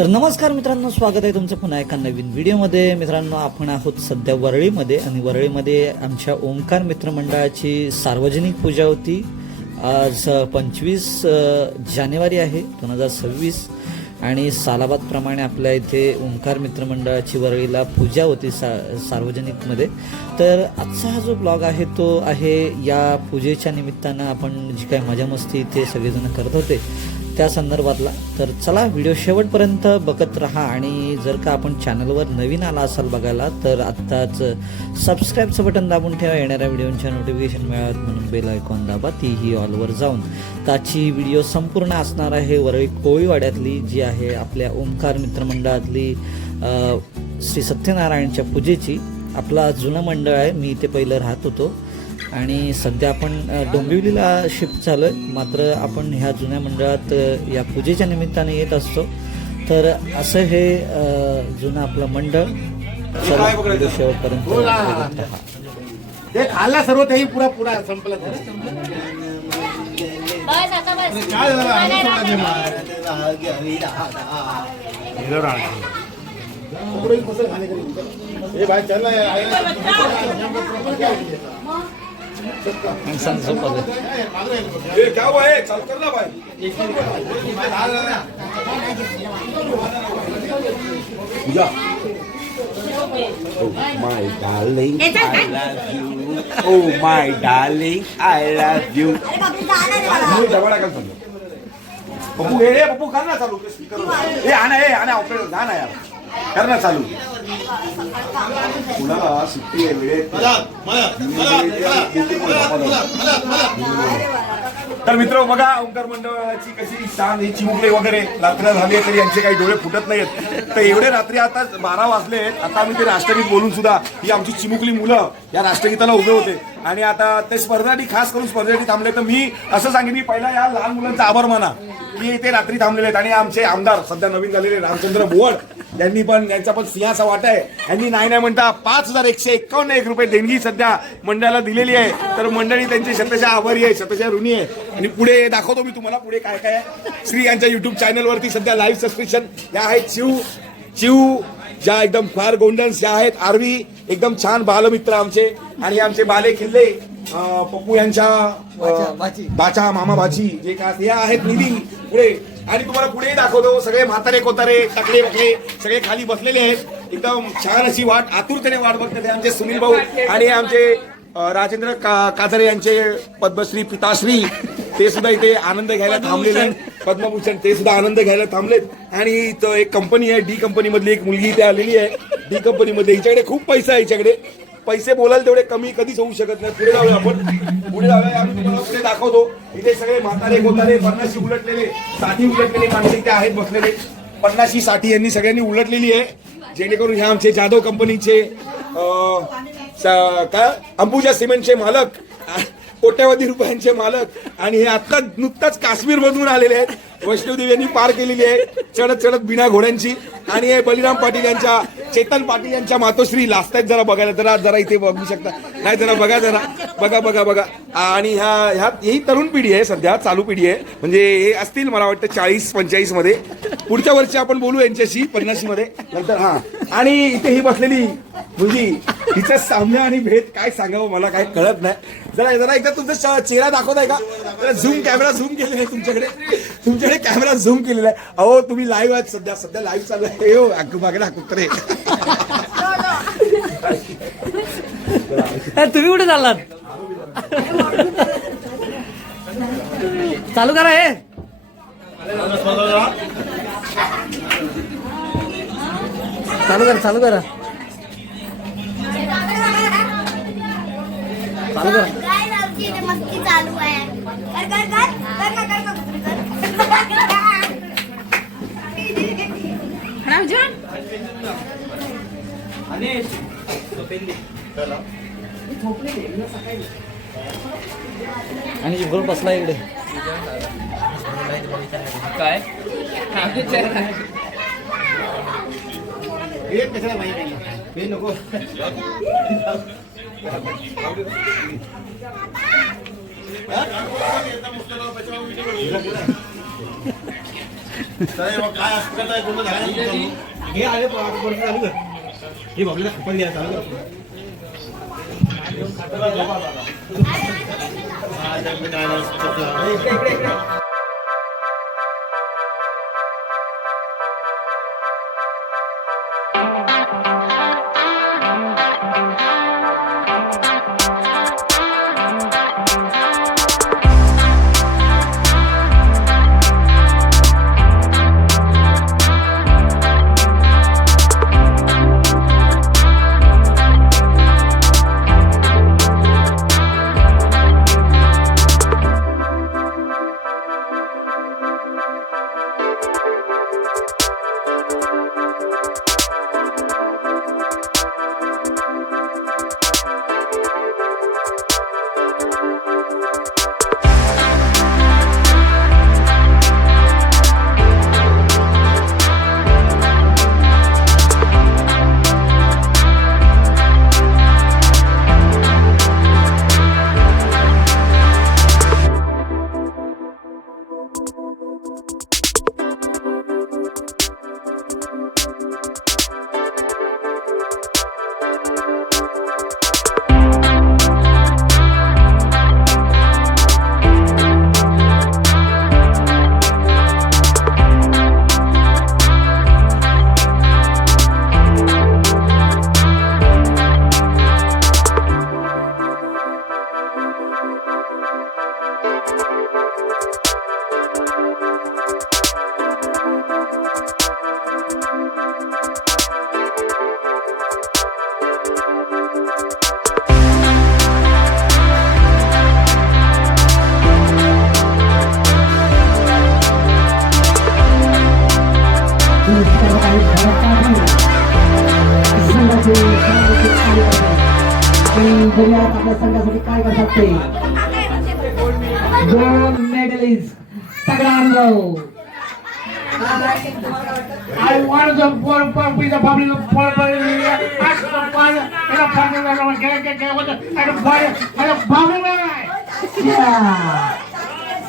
तर नमस्कार मित्रांनो, स्वागत आहे तुमचं पुन्हा एका नवीन व्हिडिओमध्ये. मित्रांनो, आपण आहोत सध्या वरळीमध्ये आणि वरळीमध्ये आमच्या ओंकार मित्रमंडळाची सार्वजनिक पूजा होती. आज 25 जानेवारी आहे 2026 आणि सालाबादप्रमाणे आपल्या इथे ओंकार मित्रमंडळाची वरळीला पूजा होती सार्वजनिकमध्ये. तर आजचा हा जो ब्लॉग आहे तो आहे या पूजेच्या निमित्तानं आपण जी काही मजा मस्ती इथे सगळेजण करत होते त्या संदर्भातला. तर चला व्हिडिओ शेवटपर्यंत बघत राहा आणि जर का आपण चॅनलवर नवीन आला असाल बघायला तर आत्ताच सबस्क्राईबचं बटन दाबून ठेवा. येणाऱ्या व्हिडिओच्या नोटिफिकेशन मिळाव्यात म्हणून बेल आयकॉन दाबा, तीही ऑलवर जाऊन. त्याची व्हिडिओ संपूर्ण असणार आहे वरळी कोळीवाड्यातली जी आहे आपल्या ओंकार मित्रमंडळातली श्री सत्यनारायणच्या पूजेची. आपला जुनं मंडळ आहे, मी इथे पहिलं राहत होतो आणि सध्या आपण डोंबिवलीला शिफ्ट झालो आहे. मात्र आपण ह्या जुन्या मंडळात या पूजेच्या निमित्ताने येत असतो. तर असं हे जुनं आपलं मंडळ. शेवटपर्यंत खाल्ला सर्व तेही पुरा पुरा संपला. क्या हुआ है? चल कर ना भाई. Oh my darling, I love you. Oh my darling, I love you. Pappu हे पप्पू कर ना चालू स्पीकर. ए आना ऑपरेटर जा ना यार, कर ना चालू. तुला सुट्टी आहे वेळेत. तर मित्र बघा, ओंकार मंडळाची कशी छान ही चिमुकले वगैरे रात्र झाली तरी यांचे काही डोळे फुटत नाहीत. तर एवढे रात्री आता 12 वाजले. आता आम्ही ते राष्ट्रगीत बोलून सुद्धा ही आमची चिमुकली मुलं या राष्ट्रगीताला उभे होते आणि आता ते स्पर्धेसाठी खास करून स्पर्धेसाठी थांबले. तर मी असं सांगेन, मी पहिला या लहान मुलांचा आभार माना की ते रात्री थांबलेले आहेत. आणि आमचे आमदार सध्या नवीन झालेले रामचंद्र बोवड यांनी पण यांचा पण सिंहाचा वाटा आहे. यांनी नाही म्हणता 5151 रुपये देणगी सध्या मंडळाला दिलेली आहे. तर मंडळी त्यांची शतशः आभारी आहे, शतशः ऋणी आहे. आणि पुढे दाखवतो मी तुम्हाला पुढे काय काय आहे. श्री यांच्या युट्यूब चॅनलवरती सध्या लाईव्ह सबस्क्रिप्शन या आहेत. चिव ज्या एकदम फार गोंडन्स या आहेत. आरवी एकदम छान बालमित्र आमचे. आणि आमचे बाले किल्ले पप्पू यांच्या बाचा मामा भाची जे का ते आहेत निधी पुढे. आणि तुम्हाला पुढे दाखवतो सगळे म्हातारे कोतारे टाकले बकले सगळे खाली बसलेले आहेत. एकदम छान अशी वाट आतुरतेने वाट बघते आमचे सुनील भाऊ आणि आमचे राजेंद्र काजरे यांचे पद्मश्री पिताश्री ते सुद्धा इथे आनंद घ्यायला थांबलेले आहेत. पद्मभूषण ते सुद्धा आनंद घ्यायला थांबलेत. आणि इथं एक कंपनी आहे, डी कंपनी मधली एक मुलगी इथे आलेली आहे. डी कंपनी मध्ये हिच्याकडे खूप पैसा आहे. हिच्याकडे पैसे बोलाल तेवढे कमी कधीच होऊ शकत नाही. पुढे जाऊया आपण, पुढे जाऊया. आम्ही तुम्हाला पुढे दाखवतो. इथे सगळे म्हातारे गोतारे 50 उलटलेले 60 उलटलेले माणसं इथे आहेत बसलेले. 50 60 यांनी सगळ्यांनी उलटलेली आहे. जेणेकरून ह्या आमचे जाधव कंपनीचे काय अंबुजा सिमेंटचे मालक, कोट्यावधी रुपयांचे मालक. आणि हे आता नुकताच काश्मीर मधून आलेले आहेत. वैष्णोदेवी यांनी पार केलेली आहे चढत बिना घोड्यांची. आणि हे बलिराम पाटील यांच्या चेतन पाटील यांच्या मातोश्री लाजतायत. जरा बघायला जरा इथे बघू शकता. नाही जरा बघा, जरा बघा. आणि ह्या ही तरुण पिढी आहे, सध्या चालू पिढी आहे. म्हणजे हे असतील मला वाटतं 40-45 मध्ये. पुढच्या वर्षी आपण बोलू यांच्याशी 50 मध्ये नंतर. हा, आणि इथे ही बसलेली मुलगी, हिचं साम्य आणि भेद काय सांगावं मला काय कळत नाही. जरा एकदा तुमचा चेहरा दाखवताय का? झूम कॅमेरा झूम केलेला आहे तुमच्याकडे कॅमेरा झूम केलेला आहे. अहो तुम्ही लाईव्ह आहेत, सध्या लाईव्ह चालू आहे. हो अगदी मागे कुत्रे. तुम्ही कुठे चाललात? चालू करा हे. चालू करा. मस्ती चालू आहे. आणि जिभर बसला इकडे काय नको. काय असतं काय पूर्ण झालं हे आले चालू कर हे बाबलीला खपल द्या चालू कर बघूया आपल्या संघासाठी काय करतात ते. गोल्ड मेडलिस्ट तगडा अनुभव. I want the ball with the public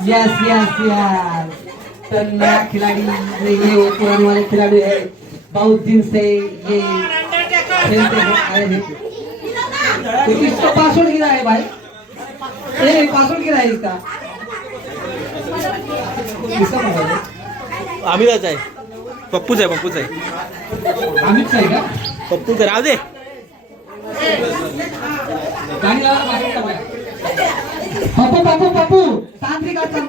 yes yes yes. तर नया खिलाड़ी ये पुराने वाले खिलाड़ी है, बहुत दिन से ये खेलते आए हैं. तो इसका पासवर्ड गिरा है भाई, ये पासवर्ड गिरा है इसका. किसका मोबाइल है? आम्हीच आहे, पप्पूच आहे, पप्पूच आहे, अमित आहे का? पप्पूच राहू दे. गाडी लावा बाहेर का बाहेर. पप्पू पप्पू पप्पू तांत्रिक अडचण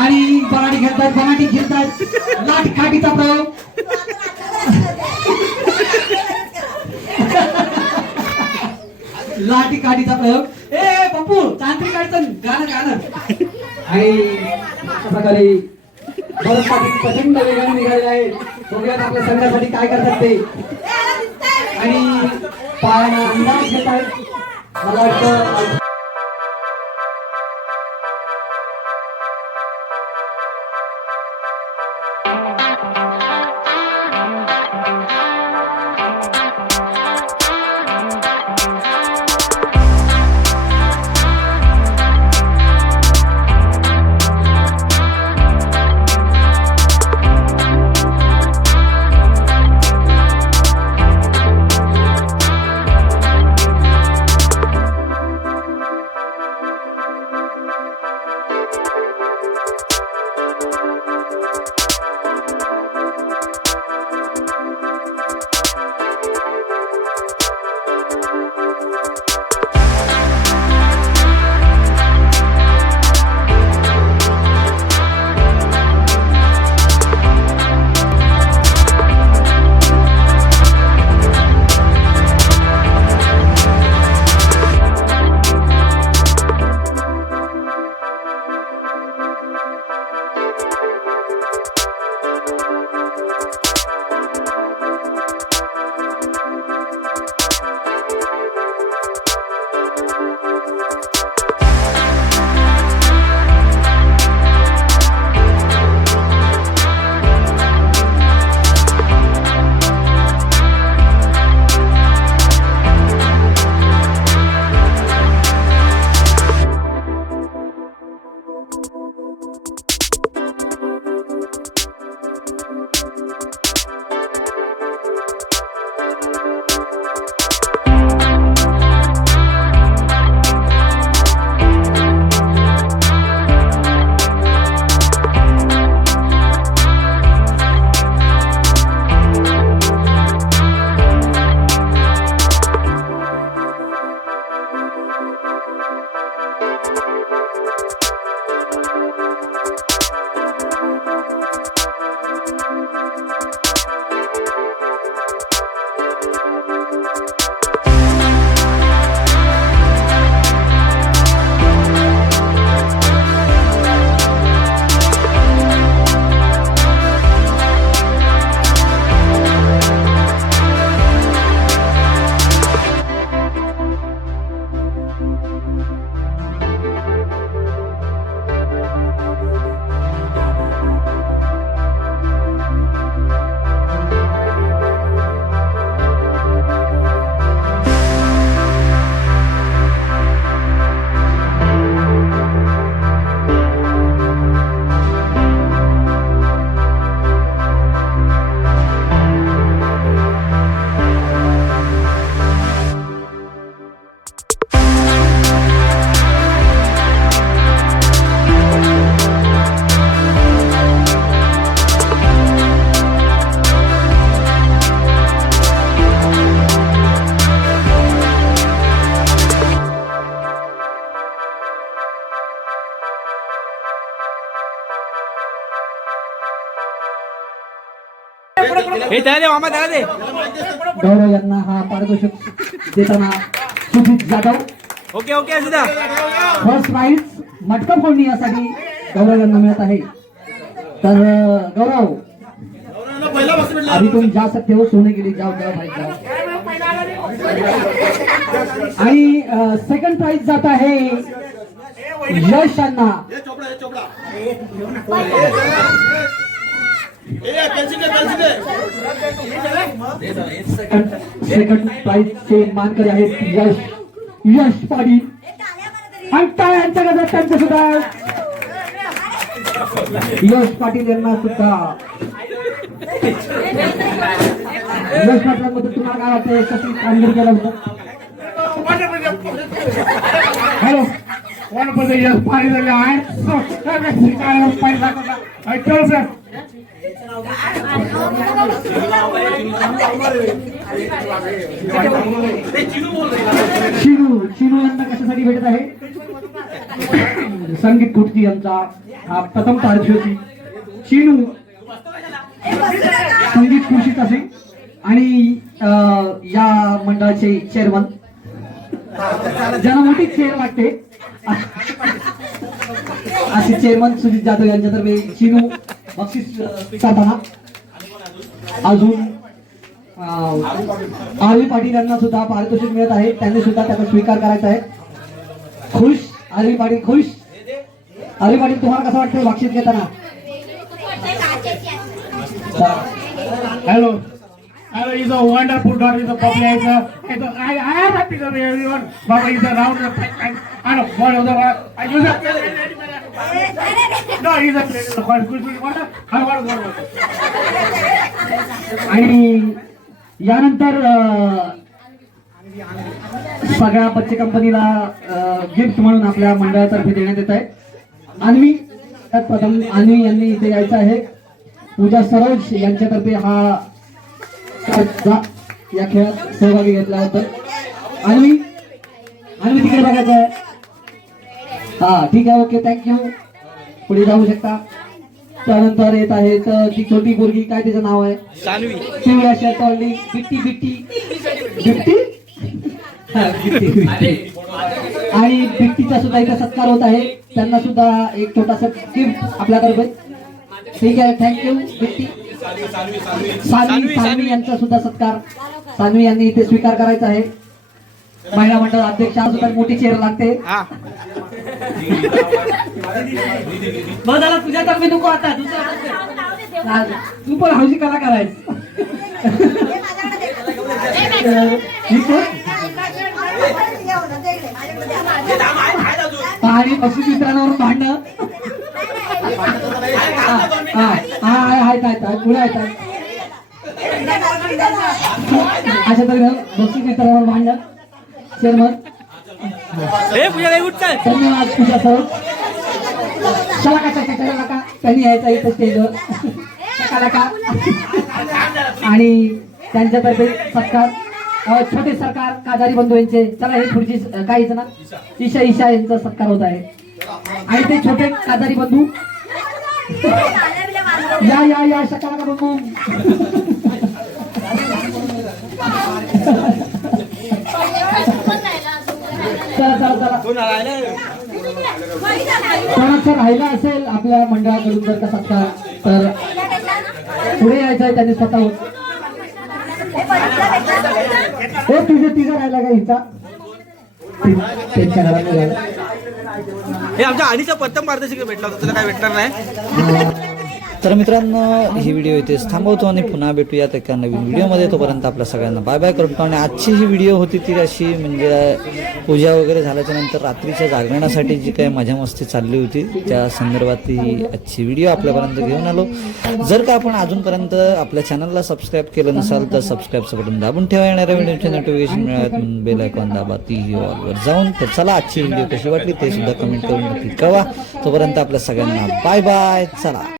आणि बराडी घेतात, बनाटी घेतात, लाट काठीचा प्रयोग. लाठी काठीचा प्रयोग. ए पप्पू तांत्रिक अडचण गाणं गाणं. आणि अशा प्रकारे बरंचसाठी प्रचंड वेगाने निघालेला आहे. बघूयात आपल्या संघासाठी काय करतात ते. आणि पायाला अंदाज घेत आहेत. मला वाटतं हे त्याला दे मामा, त्याला दे. गौरव यांना हा पारितोषिक देताना सुजित जाधव ओके ओके असू द्या. फर्स्ट प्राइज मटका फोडणी यासाठी गौरव यांना मिळत आहे. तर गौरव अभी तुम जा सकते हो सोने के लिए, जाओ जाओ भाई जाओ. आणि सेकंड प्राइज जात आहे यश यांना. सेकंड प्राइज चे मानकरी आहेत यश पाटील. आणि टाळ्यांच्या गजरात त्यांचे सुद्धा यश पाटील यांना सुद्धा. यश पाटलांबद्दल तुम्हाला काय वाटतं, कशी कामगिरी केलं होतं? Hello. Wonderful day, yes, party that I am so I am fine like that. I tell you. Shinu यांना कशासाठी भेटत आहे? संगीत खुर्ची यांचा हा प्रथम पारितोषिक शिनू संगीत खुर्शीत असे. आणि या मंडळाचे चेअरमन ज्यांना मोठी चेअर वाटते असे चेअरमन सुजित जाधव यांच्यातर्फे शिनू बक्षीस साधना. अजून आरवी पाटील यांना सुद्धा पारितोषिक मिळत आहे, त्यांनी सुद्धा त्याचा स्वीकार करायचा आहे. खुश आरवी पाटील, खुश आरवी पाटील, तुम्हाला कसं वाटतं बक्षीस घेताना? Hello. Hello, he's a wonderful dog. He's a puppy. I am happy to be everyone. Baba is around the I know what of the I use it. No, he's a आणि यानंतर सगळ्या बच्चे कंपनीला गिफ्ट म्हणून आपल्या मंडळातर्फे देण्यात येत आहे. अन्वी, त्यात प्रथम अन्वी यांनी इथे यायचं आहे. पूजा सरोज यांच्यातर्फे हा या खेळात सहभागी घेतल्याबद्दल. अन्वी तिकडे बघायचं आहे. हा ठीक आहे, ओके, थँक्यू. पुढे जाऊ शकता. त्यानंतर येत आहे तर ती छोटी पोरगी, काय तिचं नाव आहे? सानवी. पिवळ्या शर्ट वाली बिट्टी बिट्टी हा, बिट्टी. आणि बिट्टीचा सुद्धा इथे सत्कार होत आहे. त्यांना सुद्धा एक छोटासा गिफ्ट आपल्यातर्फे. ठीक आहे, थँक्यू बिट्टी. सानवी यांचा सुद्धा सत्कार सानवी यांनी इथे स्वीकार करायचा आहे. महिला मंडळ अध्यक्ष सुद्धा मोठी चेअर लागते. बस झाला, तुझ्या तर्फे नको आता, तू पण हौशी कलाकार आहेस. आणि बक्षीस वितरणावरून भांडणं पुढे आहेत. अशा तऱ्हेनं बक्षीस वितरणावर भांडणं. चेअरमन धन्यवाद. पूजा सर शलाका त्यांनी यायचा इथं स्टेजवर. आणि त्यांच्यातर्फे सत्कार छोटे सरकार काजारी बंधू यांचे. चला हे पुढची काहीच ना ईशा यांचा सत्कार होत आहे. आणि ते छोटे काजारी बंधू या शकाला बंधू. चला कोणाचा राहिला असेल आपल्या मंडळाकडून जर का सत्कार तर पुढे यायचं आहे त्यांनी स्वतःहून. हो तिचा राहिला का हिचा? त्यांच्या घरात राहिला. हे आमच्या आधीचा प्रथम पारितोषिक भेटला होता, तुला काय भेटणार नाही. तर मित्रांनो, ही व्हिडिओ इथेच थांबवतो आणि पुन्हा भेटूयात एका नवीन व्हिडिओमध्ये. तोपर्यंत आपल्या सगळ्यांना बाय बाय करतो. आणि आजची ही व्हिडिओ होती ती अशी, म्हणजे पूजा वगैरे झाल्याच्या नंतर रात्रीच्या जागरणासाठी जी काही मजा मस्ती चालली होती त्या संदर्भात ही आजची व्हिडिओ आपल्यापर्यंत घेऊन आलो. जर का आपण अजूनपर्यंत आपल्या चॅनलला सबस्क्राईब केलं नसाल तर सबस्क्राईबचं बटन दाबून ठेवा. येणाऱ्या व्हिडिओचे नोटिफिकेशन मिळाल्यात म्हणून बेल आयकॉन दाबा, ती ऑलवर जाऊन. तर चला, आजची व्हिडिओ कशी वाटली ते सुद्धा कमेंट करून नक्की कळवा. तोपर्यंत आपल्या सगळ्यांना बाय बाय. चला.